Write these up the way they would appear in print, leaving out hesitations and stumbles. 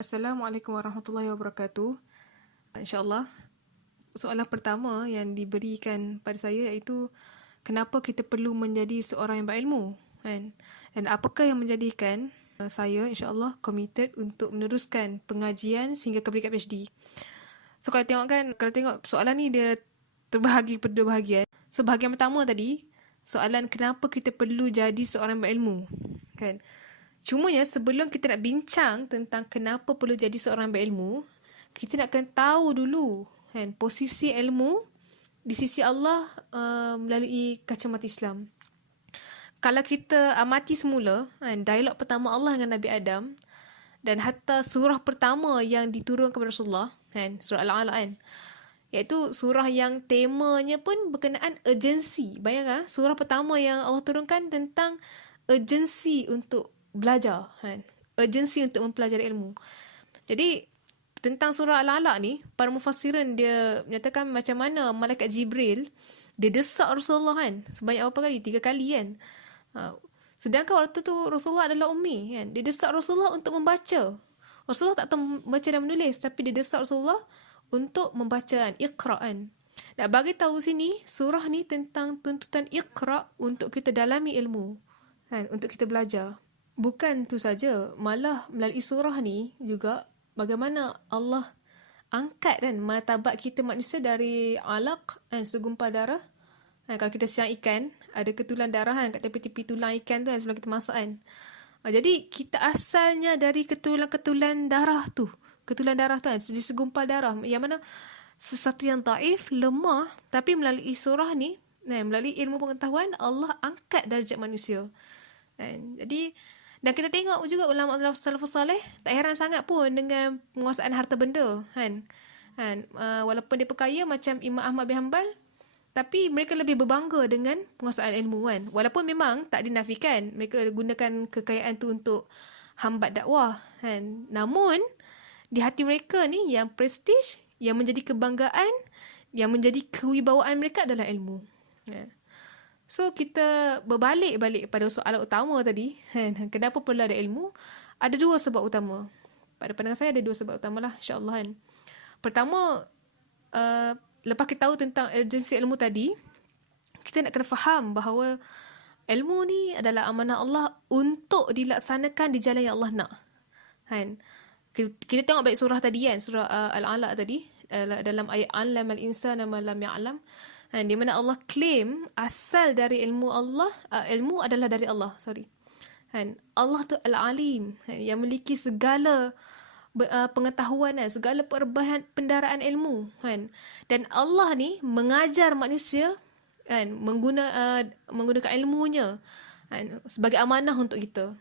Assalamualaikum warahmatullahi wabarakatuh. InsyaAllah, soalan pertama yang diberikan pada saya iaitu kenapa kita perlu menjadi seorang yang berilmu, kan? Dan apakah yang menjadikan saya insyaAllah committed untuk meneruskan pengajian sehingga ke peringkat PhD. So kalau tengok soalan ni dia terbahagi pada dua bahagian. So bahagian pertama tadi, soalan kenapa kita perlu jadi seorang yang berilmu, kan? Cumanya sebelum kita nak bincang tentang kenapa perlu jadi seorang berilmu, kita nak kena tahu dulu kan posisi ilmu di sisi Allah melalui kacamata Islam. Kalau kita amati semula kan dialog pertama Allah dengan Nabi Adam dan hatta surah pertama yang diturunkan kepada Rasulullah kan, surah Al-Alaq kan, iaitu surah yang temanya pun berkenaan urgensi. Bayangkan surah pertama yang Allah turunkan tentang urgensi untuk belajar kan, urgensi untuk mempelajari ilmu. Jadi tentang surah Al-Alaq ni, para mufassirin dia menyatakan macam mana malaikat Jibril dia desak Rasulullah kan, sebanyak berapa kali? 3 kali kan. Sedangkan waktu tu Rasulullah adalah ummi kan, dia desak Rasulullah untuk membaca. Rasulullah tak tahu membaca dan menulis, tapi dia desak Rasulullah untuk membaca kan, Iqra kan. Nak bagi tahu sini, surah ni tentang tuntutan Iqra untuk kita dalami ilmu kan, untuk kita belajar. Bukan tu saja, malah melalui surah ni juga bagaimana Allah angkat kan martabat kita manusia dari alaq kan, segumpal darah. Kan, kalau kita siang ikan, ada ketulan darah kan kat tepi-tepi tulang ikan tu kan sebelum kita masak kan. Jadi kita asalnya dari ketulan-ketulan darah tu. Ketulan darah tu kan, di segumpal darah. Yang mana sesuatu yang taif, lemah, tapi melalui surah ni, melalui ilmu pengetahuan, Allah angkat darjat manusia. Jadi dan kita tengok juga ulama salafus saleh tak heran sangat pun dengan penguasaan harta benda kan. Walaupun dia perkaya macam Imam Ahmad bin Hanbal, tapi mereka lebih berbangga dengan penguasaan ilmu kan. Walaupun memang tak dinafikan mereka gunakan kekayaan tu untuk hambat dakwah kan. Namun di hati mereka ni yang prestige, yang menjadi kebanggaan, yang menjadi kewibawaan mereka adalah ilmu. So kita berbalik pada soalan utama tadi kan, kenapa perlu ada ilmu? Ada dua sebab utama. Pada pandangan saya ada dua sebab utama lah insyaAllah kan. Pertama, lepas kita tahu tentang urgensi ilmu tadi, kita nak kena faham bahawa ilmu ni adalah amanah Allah untuk dilaksanakan di jalan yang Allah nak kan. Kita tengok baik surah tadi kan, surah Al-Alaq tadi, dalam ayat 'allamal insana ma lam ya'lam, di mana Allah claim asal dari ilmu Allah, ilmu adalah dari Allah, Allah tu Al-Alim, yang memiliki segala pengetahuan, segala pendaraan ilmu, dan Allah ni mengajar manusia menggunakan ilmunya sebagai amanah untuk kita.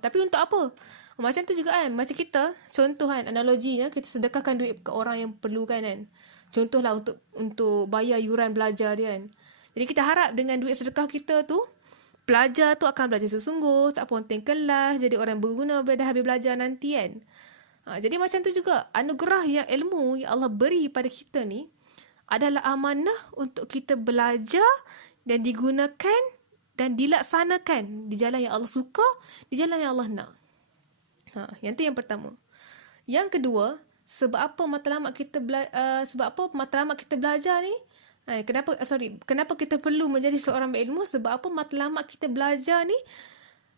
Tapi untuk apa? Macam tu juga kan, macam kita, contoh kan, analoginya kita sedekahkan duit ke orang yang perlukan kan. Contohlah untuk bayar yuran belajar dia kan. Jadi kita harap dengan duit sedekah kita tu, pelajar tu akan belajar sesungguh, tak ponteng kelas, jadi orang berguna dah habis belajar nanti kan. Jadi macam tu juga, anugerah yang ilmu yang Allah beri pada kita ni adalah amanah untuk kita belajar dan digunakan dan dilaksanakan di jalan yang Allah suka, di jalan yang Allah nak. Yang tu yang pertama. Yang kedua, sebab apa matlamat kita belajar ni? Kenapa kita perlu menjadi seorang berilmu? Sebab apa matlamat kita belajar ni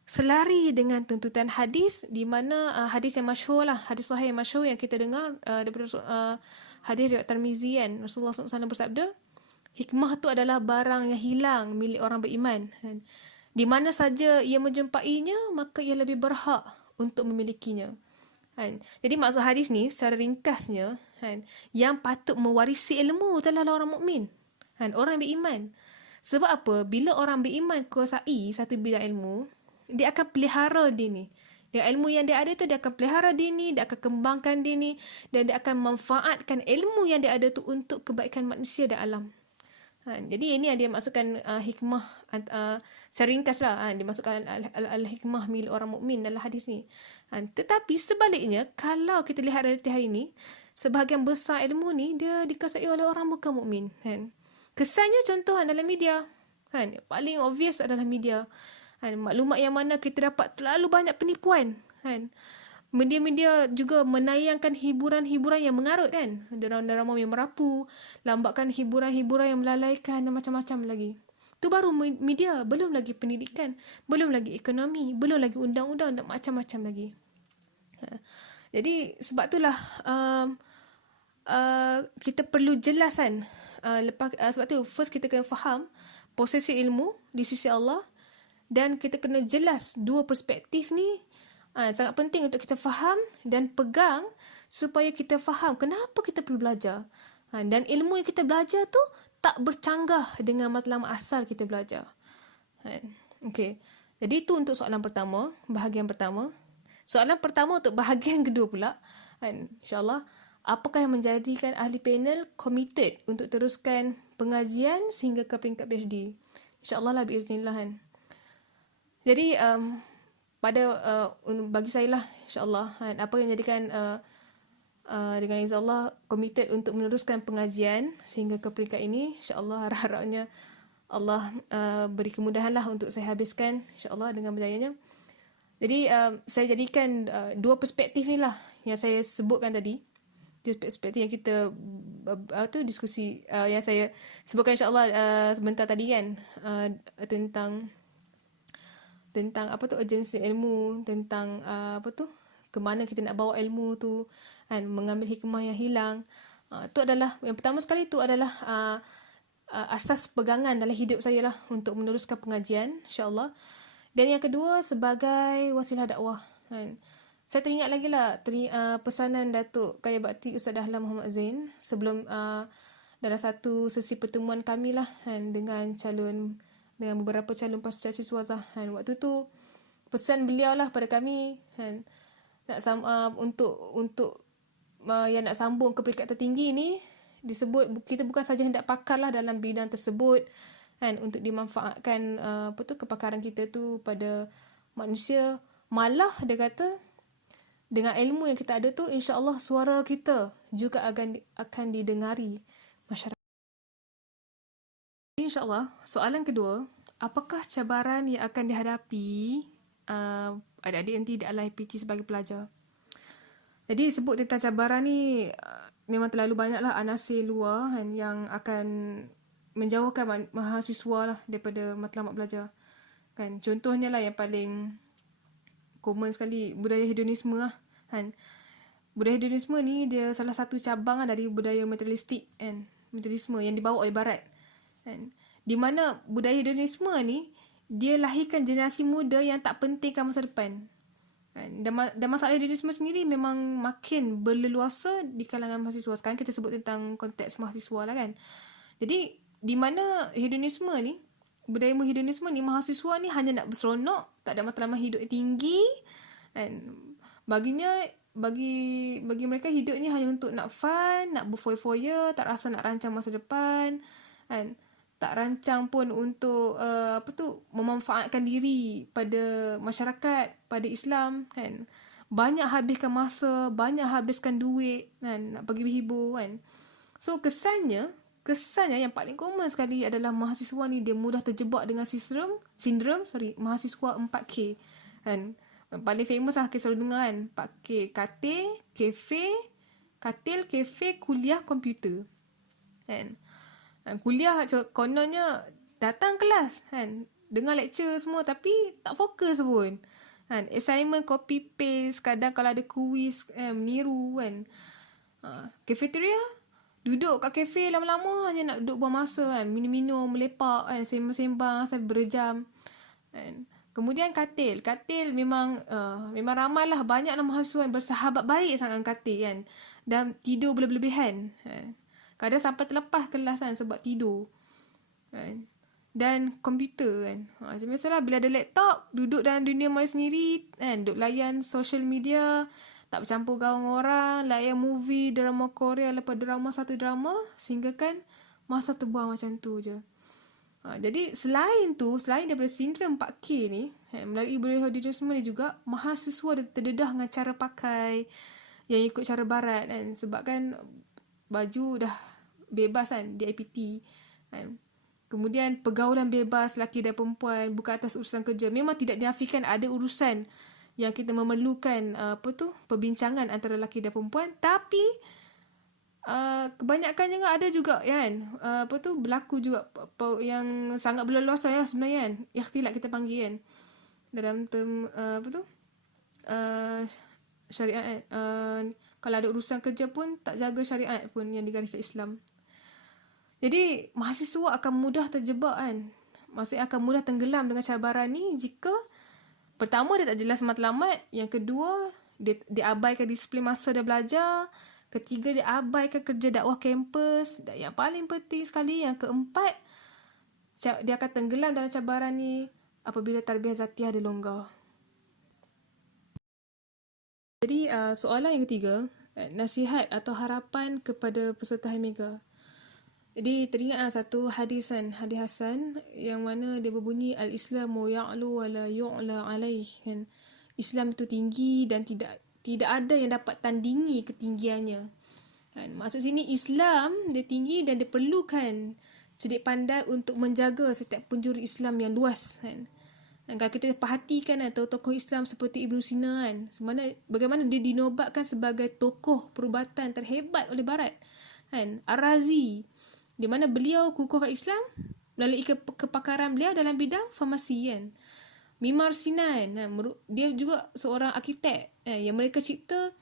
selari dengan tuntutan hadis, di mana hadis yang masyhur lah, hadis sahih yang masyhur yang kita dengar daripada hadis riwayat Tirmizi kan. Rasulullah SAW bersabda, hikmah tu adalah barang yang hilang milik orang beriman. Di mana saja ia menjumpainya, maka ia lebih berhak untuk memilikinya. Jadi maksud hadis ni secara ringkasnya, yang patut mewarisi ilmu adalah orang mukmin, orang beriman. Sebab apa? Bila orang beriman kuasai satu bidang ilmu, dia akan pelihara dia ni. Ilmu yang dia ada tu dia akan pelihara dia ni, dia akan kembangkan dia ni, dan dia akan manfaatkan ilmu yang dia ada tu untuk kebaikan manusia dan alam. Jadi ini yang dia masukkan hikmah, secara ringkas lah, dia masukkan al-hikmah milik orang mukmin dalam hadis ni. Tetapi sebaliknya, kalau kita lihat realiti hari ni, sebahagian besar ilmu ni dia dikuasai oleh orang bukan mukmin. Kesannya contoh dalam media, paling obvious adalah media. Maklumat yang mana kita dapat terlalu banyak penipuan, media-media juga menayangkan hiburan-hiburan yang mengarut kan. Drama-drama yang merapu, lambakan hiburan-hiburan yang melalaikan dan macam-macam lagi. Tu baru media, belum lagi pendidikan, belum lagi ekonomi, belum lagi undang-undang dan macam-macam lagi. Jadi sebab itulah kita perlu jelasan. Sebab tu first kita kena faham posisi ilmu di sisi Allah, dan kita kena jelas dua perspektif ni. Sangat penting untuk kita faham dan pegang supaya kita faham kenapa kita perlu belajar. Dan ilmu yang kita belajar tu tak bercanggah dengan matlamat asal kita belajar. Okay. Jadi itu untuk soalan pertama, bahagian pertama. Soalan pertama untuk bahagian kedua pula. InsyaAllah, apakah yang menjadikan ahli panel committed untuk teruskan pengajian sehingga ke peringkat PhD? InsyaAllah lah, biiznillah kan. Jadi bagi saya lah, insyaAllah, apa yang menjadikan dengan insyaAllah committed untuk meneruskan pengajian sehingga ke peringkat ini, insyaAllah harap-harapnya Allah beri kemudahan lah untuk saya habiskan, insyaAllah dengan berjayanya. Jadi saya jadikan dua perspektif ni lah yang saya sebutkan tadi. Dua perspektif yang kita diskusi, yang saya sebutkan insyaAllah sebentar tadi kan, tentang urgensi ilmu, tentang ke mana kita nak bawa ilmu tu, kan, mengambil hikmah yang hilang. Itu adalah yang pertama sekali, itu adalah asas pegangan dalam hidup saya lah untuk meneruskan pengajian, insyaAllah. Dan yang kedua, sebagai wasilah dakwah, kan. Saya teringat lagi lah pesanan Datuk Kaya Bakti Ustaz Dahlan Muhammad Zain sebelum dalam satu sesi pertemuan kami lah, kan, dengan beberapa calon pasca siswa, kan. Waktu tu pesan beliau lah pada kami, kan, untuk yang nak sambung ke peringkat tertinggi ni, disebut kita bukan saja hendak pakar lah dalam bidang tersebut, kan, untuk dimanfaatkan kepakaran kita tu pada manusia. Malah dia kata, dengan ilmu yang kita ada tu, insya-Allah suara kita juga akan didengari masyarakat. InsyaAllah, soalan kedua, apakah cabaran yang akan dihadapi adik-adik nanti di alam IPT sebagai pelajar? Jadi sebut tentang cabaran ni, memang terlalu banyaklah anasir luar, kan, yang akan menjauhkan mahasiswa lah daripada matlamat belajar. Kan, contohnya lah yang paling common sekali, budaya hedonisme lah, kan. Budaya hedonisme ni dia salah satu cabang lah dari budaya materialistik, kan, materialisme yang dibawa oleh barat, kan. Di mana budaya hedonisme ni dia lahirkan generasi muda yang tak pentingkan masa depan. Dan masalah hedonisme sendiri memang makin berleluasa di kalangan mahasiswa. Sekarang kita sebut tentang konteks mahasiswa lah, kan. Jadi di mana hedonisme ni, budaya hedonisme ni, mahasiswa ni hanya nak berseronok, tak ada matlamat hidup yang tinggi, dan bagi mereka hidup ni hanya untuk nak fun, nak berfoya-foya, tak rasa nak rancang masa depan, kan. Tak rancang pun untuk memanfaatkan diri pada masyarakat, pada Islam, kan. Banyak habiskan masa, banyak habiskan duit, kan, nak pergi berhibur, kan. So kesannya yang paling common sekali adalah mahasiswa ni dia mudah terjebak dengan sindrom mahasiswa 4K, kan. Paling famous lah kita selalu dengar, kan, 4K, katil, kafe, kuliah, komputer, kan. Kuliah kononnya datang kelas, kan, dengar lecture semua tapi tak fokus pun, kan. Assignment copy paste, kadang kalau ada quiz meniru, kan. Cafeteria, duduk kat kafe lama-lama hanya nak duduk buang masa, kan, minum-minum, melepak, kan, sembang-sembang sampai berjam, kan. Kemudian katil memang ramailah, banyaklah mahasiswa yang bersahabat baik sangat dengan katil, kan, dan tidur berlebihan, kan. Kadang sampai terlepas kelas, kan, sebab tidur, kan. Dan komputer, kan, macam biasalah bila ada laptop, duduk dalam dunia maya sendiri, kan, duduk layan social media, tak bercampur gaul orang, layan movie, drama Korea lepas drama, satu drama, sehingga kan masa terbuang macam tu je. Jadi selain daripada sindrom 4K ni, melalui budaya hedonisme ni juga, mahasiswa terdedah dengan cara pakai yang ikut cara barat, kan. Sebab kan baju dah bebas, kan, di IPT, kan. Kemudian pergaulan bebas lelaki dan perempuan, bukan atas urusan kerja. Memang tidak dinafikan ada urusan yang kita memerlukan perbincangan antara lelaki dan perempuan, tapi kebanyakan juga ada juga kan berlaku juga yang sangat berleluasa ya sebenarnya kan, ikhtilat kita panggil kan dalam term syariat kalau ada urusan kerja pun tak jaga syariat pun yang digariskan Islam. Jadi mahasiswa akan mudah terjebak kan, maksudnya akan mudah tenggelam dengan cabaran ni jika pertama dia tak jelas matlamat, yang kedua dia abaikan disiplin masa dia belajar, ketiga dia abaikan kerja dakwah kampus, dan yang paling penting sekali yang keempat, dia akan tenggelam dalam cabaran ni apabila tarbiyah zatiah dia longgar. Jadi soalan yang ketiga, nasihat atau harapan kepada peserta Himega. Jadi teringat satu hadis Hasan yang mana dia berbunyi al-Islamu ya'lu wa la yu'la alaih. Islam itu tinggi dan tidak ada yang dapat tandingi ketinggiannya. Maksud sini Islam dia tinggi dan dia perlukan cerdik pandai untuk menjaga setiap penjuru Islam yang luas kan. Kalau kita perhatikan tokoh Islam seperti Ibn Sina kan, bagaimana dia dinobatkan sebagai tokoh perubatan terhebat oleh Barat kan. Ar-Razi, di mana beliau kukuhkan Islam melalui kepakaran beliau dalam bidang farmasi kan. Mimar Sinan, dia juga seorang arkitek yang mereka cipta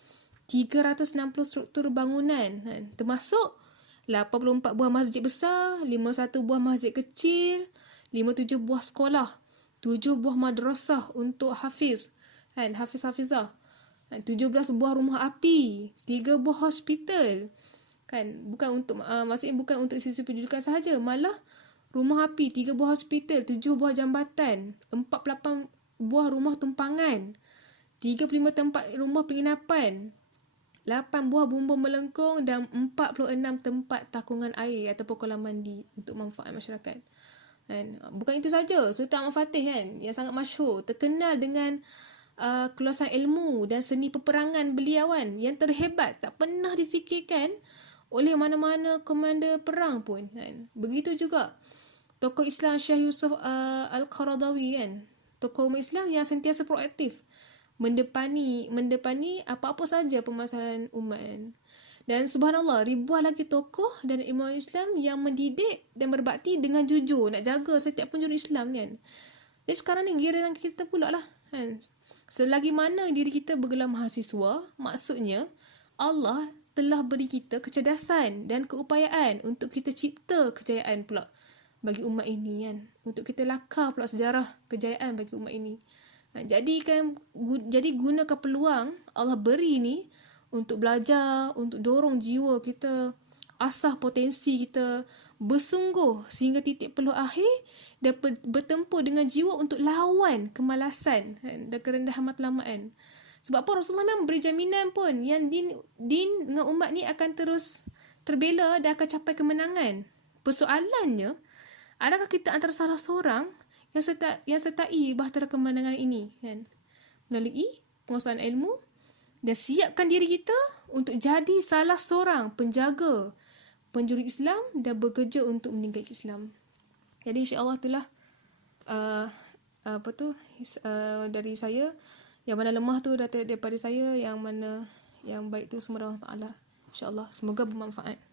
360 struktur bangunan termasuk 84 buah masjid besar, 51 buah masjid kecil, 57 buah sekolah, 7 buah madrasah untuk hafiz hafizah, 17 buah rumah api, 3 buah hospital kan, maksudnya bukan untuk sisi pendidikan sahaja, malah rumah api, 3 buah hospital, 7 buah jambatan, 48 buah rumah tumpangan, 35 tempat rumah penginapan, 8 buah bumbung melengkung dan 46 tempat takungan air ataupun kolam mandi untuk manfaat masyarakat. Bukan itu saja, Sultan Ahmad Fatih kan, yang sangat masyhur, terkenal dengan keluasan ilmu dan seni peperangan beliau kan, yang terhebat, tak pernah difikirkan oleh mana-mana komander perang pun kan. Begitu juga tokoh Islam Syekh Yusuf Al-Qaradawi kan, tokoh umat Islam yang sentiasa proaktif mendepani apa-apa saja permasalahan umat kan. Dan subhanallah, ribuan lagi tokoh dan imam Islam yang mendidik dan berbakti dengan jujur nak jaga setiap penjuru Islam kan. Jadi sekarang ni giliran kita pula lah kan. Selagi mana diri kita bergelar mahasiswa, maksudnya Allah telah beri kita kecerdasan dan keupayaan untuk kita cipta kejayaan pula bagi umat ini kan. Untuk kita lakar pula sejarah kejayaan bagi umat ini. Jadi gunakan peluang Allah beri ni untuk belajar, untuk dorong jiwa kita, asah potensi kita, bersungguh sehingga titik peluh akhir dan bertempur dengan jiwa untuk lawan kemalasan dan kerendahan matlamat. Sebab apa Rasulullah memang beri jaminan pun yang din dengan umat ni akan terus terbela dan akan capai kemenangan. Persoalannya, adakah kita antara salah seorang yang sertai bahtera kemenangan ini kan? Melalui penguasaan ilmu dan siapkan diri kita untuk jadi salah seorang penjaga penjuru Islam dan bekerja untuk meninggalkan Islam. Jadi insya-Allah itulah dari saya. Yang mana lemah tu daripada saya, yang mana yang baik tu semua Allah Taala. Insya-Allah semoga bermanfaat.